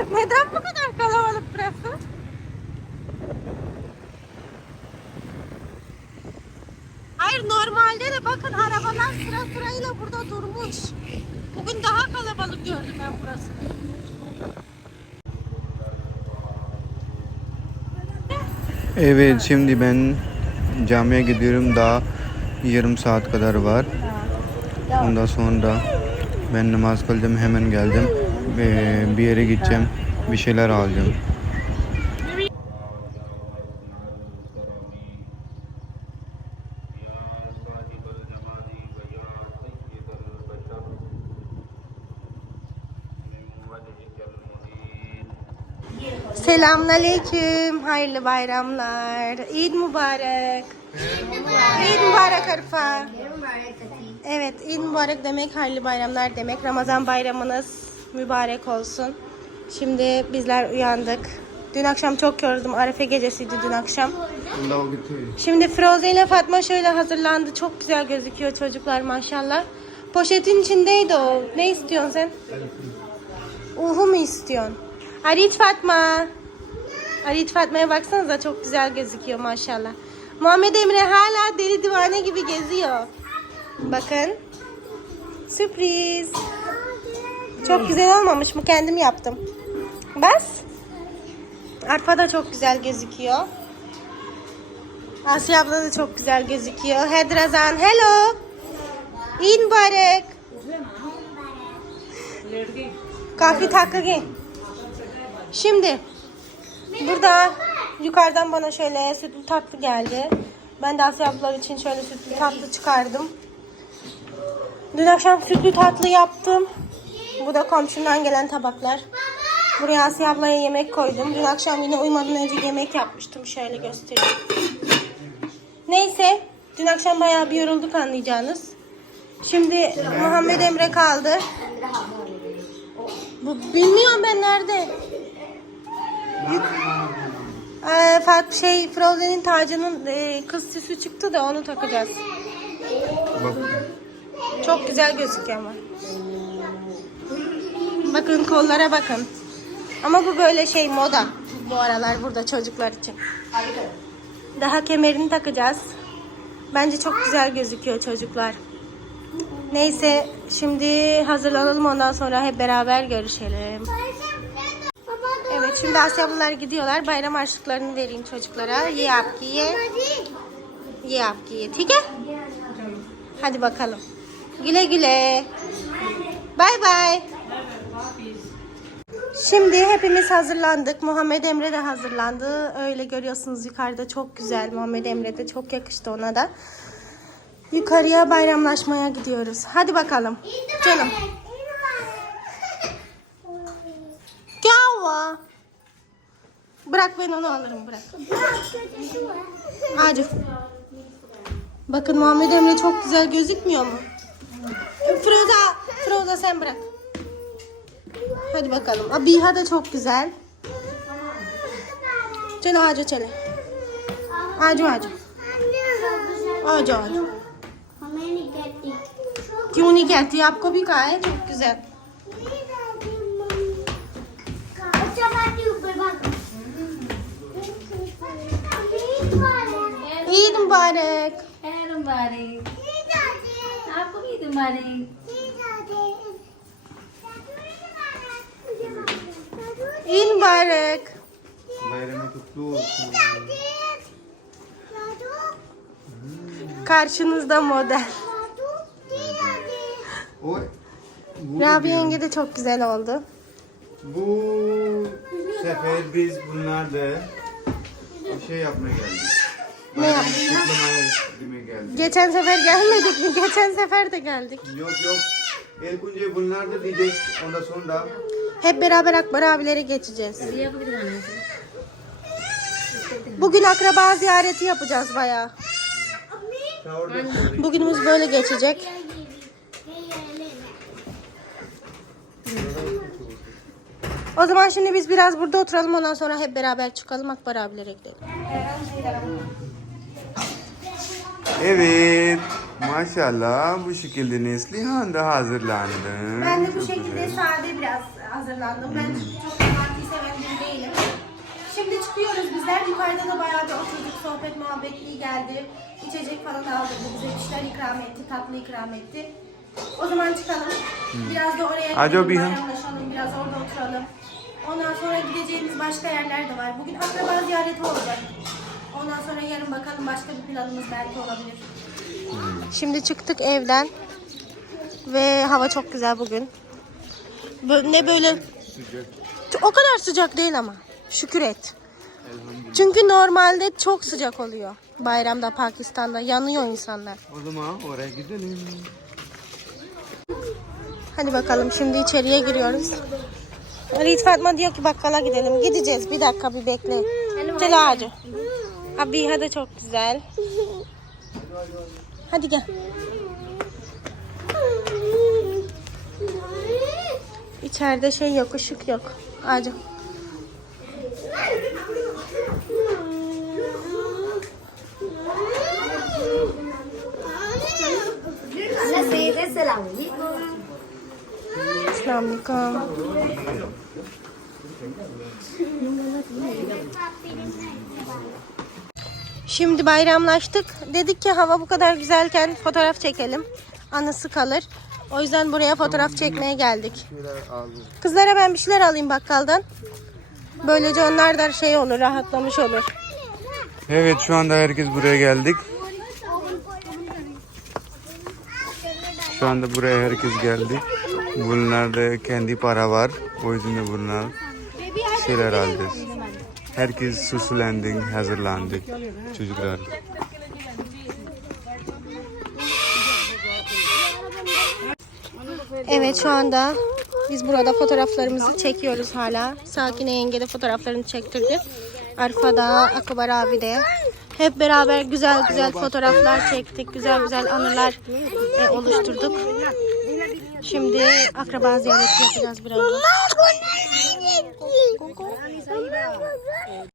Neden bu kadar kalabalık burası? Hayır normalde de bakın arabalar sıra sırayla burada durmuş. Bugün daha kalabalık gördüm ben burası. Evet şimdi ben camiye gidiyorum daha yarım saat kadar var. Ondan sonra ben namaz kıldım hemen geldim. Ve bir yere gideceğim bir şeyler alacağım. Selamünaleyküm. Hayırlı bayramlar. İd mübarek. İd mübarek Arfa. Evet, İd mübarek demek hayırlı bayramlar demek. Ramazan bayramınız mübarek olsun. Şimdi bizler uyandık. Dün akşam çok yoruldum. Arefe gecesiydi dün akşam. Şimdi Froze ile Fatma şöyle hazırlandı. Çok güzel gözüküyor çocuklar maşallah. Poşetin içindeydi o. Ne istiyorsun sen? Uhu mu istiyorsun? Arit Fatma. Arit Fatma'ya baksanıza çok güzel gözüküyor maşallah. Muhammed Emre hala deli divane gibi geziyor. Bakın. Sürpriz. Çok güzel olmamış mı? Kendim yaptım. Bas. Arpa da çok güzel gözüküyor. Asya abla da çok güzel gözüküyor. Hedrazan hello. İyi mübarek. Kahve takı Şimdi burada yukarıdan bana şöyle sütlü tatlı geldi. Ben de Asya ablalar için şöyle sütlü tatlı çıkardım. Dün akşam sütlü tatlı yaptım. Bu da komşumdan gelen tabaklar. Buraya Asya ablaya yemek koydum. Dün akşam yine uyumadan önce yemek yapmıştım. Şöyle göstereyim. Neyse. Dün akşam bayağı bir yorulduk anlayacağınız. Şimdi Muhammed Emre kaldı. Bu, bilmiyorum ben nerede. Ee, Fat şey Frozen'in tacının e, kız süsü çıktı da onu takacağız. Bak. Çok güzel gözüküyor ama. Bakın kollara bakın. Ama bu böyle şey moda. Bu aralar burada çocuklar için. Daha kemerini takacağız. Bence çok güzel gözüküyor çocuklar. Neyse şimdi hazırlanalım ondan sonra hep beraber görüşelim. Evet şimdi Asya bunlar gidiyorlar. Bayram harçlıklarını vereyim çocuklara. Ye apki ye. Ye apki ye. Tike? Hadi bakalım. Güle güle. Bay bay. Şimdi hepimiz hazırlandık. Muhammed Emre de hazırlandı. Öyle görüyorsunuz yukarıda çok güzel. Muhammed Emre de çok yakıştı ona da. Yukarıya bayramlaşmaya gidiyoruz. Hadi bakalım. Canım. Gel Bırak ben onu alırım bırak. Hadi. Bakın Muhammed Emre çok güzel gözükmüyor mu? Froza, Froza sen bırak. Hadi bakalım. Abiha da çok güzel. चलो आ जाओ चले आ जाओ आ जाओ आ जाओ आ जाओ हमें नहीं कहती क्यों नहीं कहती आपको भी कहा है çok güzel अच्छा बाटी ऊपर भाग ईद मुबारक Her mübarek. आपको भी ईद मुबारक İn mübarek. Bayramı kutlu olsun. Hmm. Karşınızda model. O yenge de çok güzel oldu. Bu sefer biz bunlarla bir şey yapmaya geldik. Ne geldik. Geçen sefer gelmedik mi? Geçen sefer de geldik. Yok yok. El bunlar da diyecek. Ondan sonra hep beraber Akbar abilere geçeceğiz. Bugün akraba ziyareti yapacağız bayağı. Bugünümüz böyle geçecek. O zaman şimdi biz biraz burada oturalım ondan sonra hep beraber çıkalım Akbar abilere gidelim. Evet. Maşallah bu şekilde Neslihan da hazırlandı. Ben de bu şekilde sade biraz hazırlandım. Ben çok abartı Şimdi çıkıyoruz bizler. Yukarıda da bayağı bir oturduk. Sohbet muhabbet iyi geldi. İçecek falan aldırdı. Bize bir şeyler ikram etti. Tatlı ikram etti. O zaman çıkalım. Biraz da oraya Hadi gidelim, bayramlaşalım. Biraz orada oturalım. Ondan sonra gideceğimiz başka yerler de var. Bugün akraba ziyareti olacak. Ondan sonra yarın bakalım başka bir planımız belki olabilir. Şimdi çıktık evden. Ve hava çok güzel bugün. Bö- ne böyle o kadar sıcak değil ama. Şükür et. Çünkü normalde çok sıcak oluyor. Bayramda Pakistan'da yanıyor insanlar. O zaman oraya gidelim. Hadi bakalım şimdi içeriye giriyoruz. Ali Fatma diyor ki bakkala gidelim. Gideceğiz. Bir dakika bir bekle. Gel ağacı. Abiha da çok güzel. Hadi gel. İçeride şey yok, ışık yok. Ağacı. Selamünaleyküm. Şimdi bayramlaştık. Dedik ki hava bu kadar güzelken fotoğraf çekelim. Anısı kalır. O yüzden buraya fotoğraf çekmeye geldik. Kızlara ben bir şeyler alayım bakkaldan. Böylece onlar da şey olur, rahatlamış olur. Evet şu anda herkes buraya geldik. Şu anda buraya herkes geldi. Bunlarda kendi para var. O yüzden de bunlar şeyler alacağız. Herkes süslendi, hazırlandı. Çocuklar. Evet şu anda biz burada fotoğraflarımızı çekiyoruz hala. Sakine yenge de fotoğraflarını çektirdi. Arfa'da, Akbar abi de. Hep beraber güzel güzel fotoğraflar çektik. Güzel güzel anılar e, oluşturduk. Şimdi akraba ziyareti yapacağız birazdan. 果果妈妈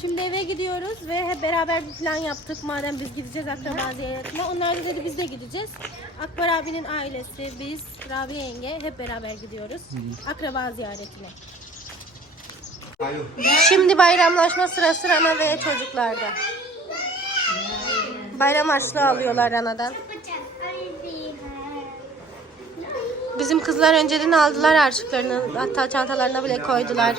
Şimdi eve gidiyoruz ve hep beraber bir plan yaptık. Madem biz gideceğiz akraba ziyaretine. Onlar da dedi biz de gideceğiz. Akbar abinin ailesi, biz, Rabia yenge hep beraber gidiyoruz. Akraba ziyaretine. Şimdi bayramlaşma sırası Rana ve çocuklarda. Bayram harçlığı alıyorlar Rana'dan. Bizim kızlar önceden aldılar harçlıklarını. Hatta çantalarına bile koydular.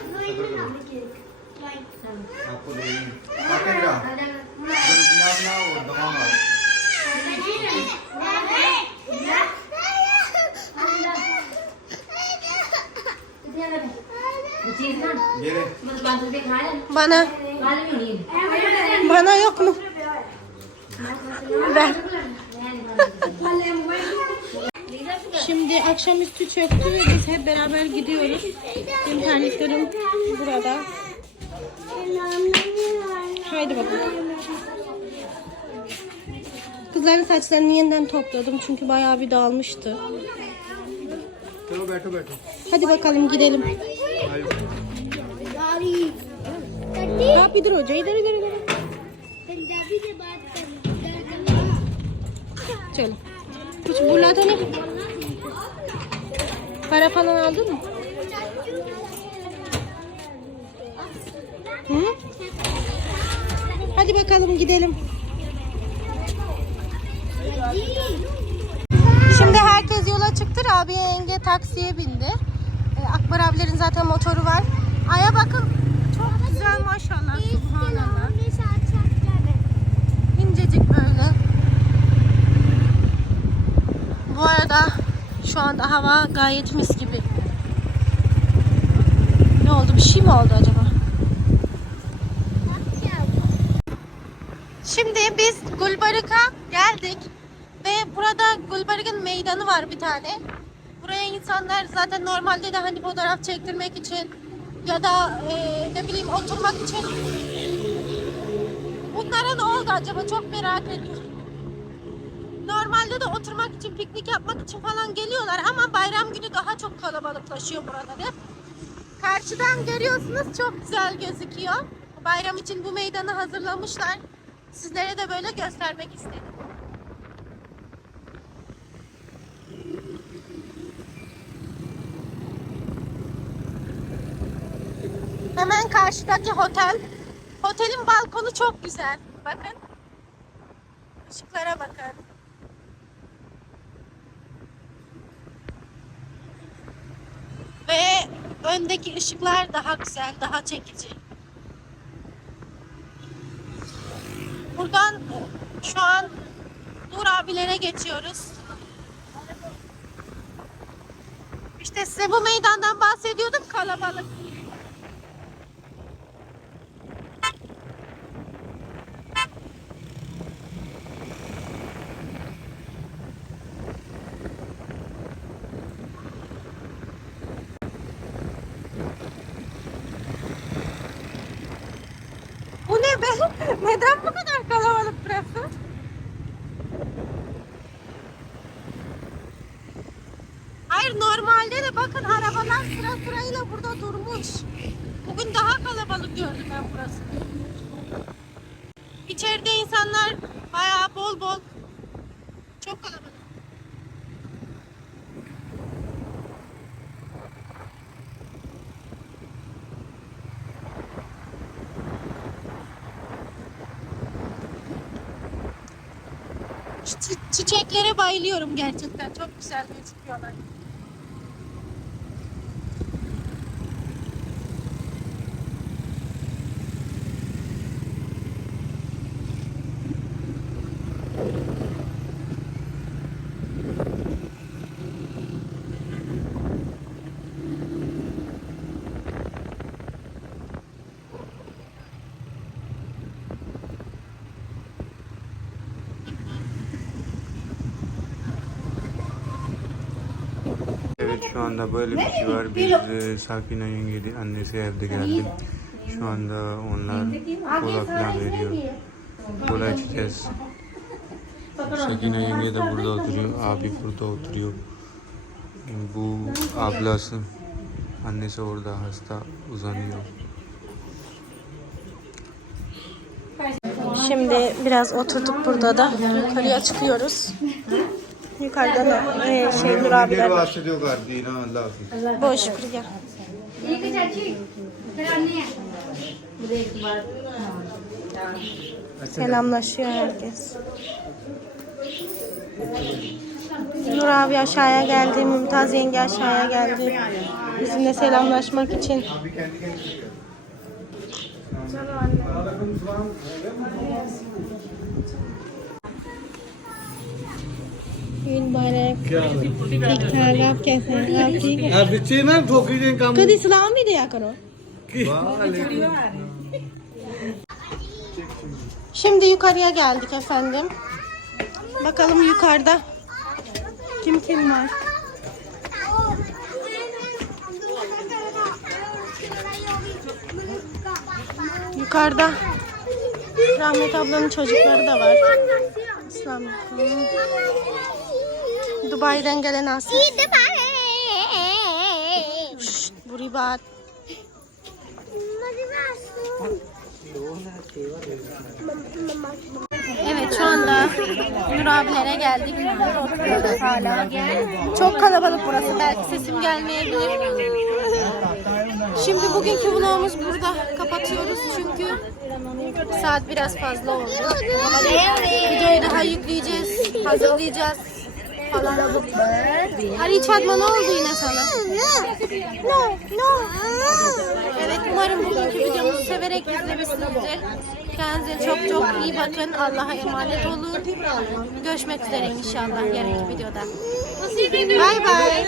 Bana bana yok mu? Ver. Şimdi akşamüstü çöktü biz hep beraber gidiyoruz. Benim terliklerim burada. Haydi bakalım. Kızların saçlarını yeniden topladım çünkü bayağı bir dağılmıştı. Chalo बैठो बैठो Hadi bakalım gidelim. आप इधर हो जाओ इधर इधर इधर पंजाबी में बात कर Çalo. Kuç बुला तो नहीं Para falan aldın mı? Hı? Hadi bakalım gidelim. Şimdi herkes yola çıktı. Rabia yenge taksiye bindi. Ee, Akbar abilerin zaten motoru var. Aya bakın. Çok güzel maşallah. Subhanallah. İncecik böyle. Bu arada şu anda hava gayet mis gibi. Ne oldu? Bir şey mi oldu acaba? Şimdi biz Gulbarık'a geldik. Ve burada Gulbarık'ın meydanı var bir tane. Buraya insanlar zaten normalde de hani fotoğraf çektirmek için ya da eee, ne bileyim oturmak için Bunlara ne oldu acaba çok merak ediyorum. Normalde de oturmak için, piknik yapmak için falan geliyorlar ama bayram günü daha çok kalabalıklaşıyor burada hep. Karşıdan görüyorsunuz çok güzel gözüküyor. Bayram için bu meydanı hazırlamışlar. Sizlere de böyle göstermek istedim. Hemen karşıdaki otel. Otelin balkonu çok güzel. Bakın. Işıklara bakın. Ve öndeki ışıklar daha güzel, daha çekici. Buradan şu an Nur abilere geçiyoruz. İşte size bu meydandan bahsediyordum kalabalık. Bu ne be? Neden bu kadar kalabalık burası? Hayır normalde de bakın arabalar sıra sırayla burada durmuş. Bugün daha kalabalık gördüm ben burası. İçeride insanlar bayağı bol bol. Çok kalabalık. Çiçeklere bayılıyorum gerçekten. Çok güzel gözüküyorlar. Evet şu anda böyle bir şey var. Biz e, yenge annesi evde geldi. Şu anda onlar kola falan veriyor. Kola içeceğiz. Sakine yenge de burada oturuyor. Abi burada oturuyor. Bu ablası. Annesi orada hasta uzanıyor. Şimdi biraz oturduk burada da. Yukarıya çıkıyoruz. Yukarıda da e, şey Nur abiler var. Boş şükür gel. ठीक है चाची फिर आने हैं Selamlaşıyor herkes. Nur abi aşağıya geldi, Mümtaz yenge aşağıya geldi. Bizimle selamlaşmak için. Eid मुबारक ठीक ठाक आप कैसे हैं आप ठीक है ਵਿੱਚੇ ਨਾ ਠੋਕੀ ਦੇ ਕੰਮ कभी सलाम भी दिया करो Şimdi yukarıya geldik efendim. Bakalım yukarıda kim kim var? Yukarıda Rahmet ablanın çocukları da var. Selamünaleyküm. Dubai'den gelen Asya. Buraya bak. Evet şu anda Nur abilere geldik. Oturuyoruz hala. Çok kalabalık burası. Belki sesim gelmeyebilir. Şimdi bugünkü vlogumuz burada kapatıyoruz çünkü saat biraz fazla oldu. Videoyu daha yükleyeceğiz, hazırlayacağız falan. Ali Çatma ne oldu yine sana? Evet umarım bugünkü videomuzu severek izlemişsinizdir. Kendinize çok çok iyi bakın. Allah'a emanet olun. Görüşmek üzere inşallah yarınki videoda. Bay bay.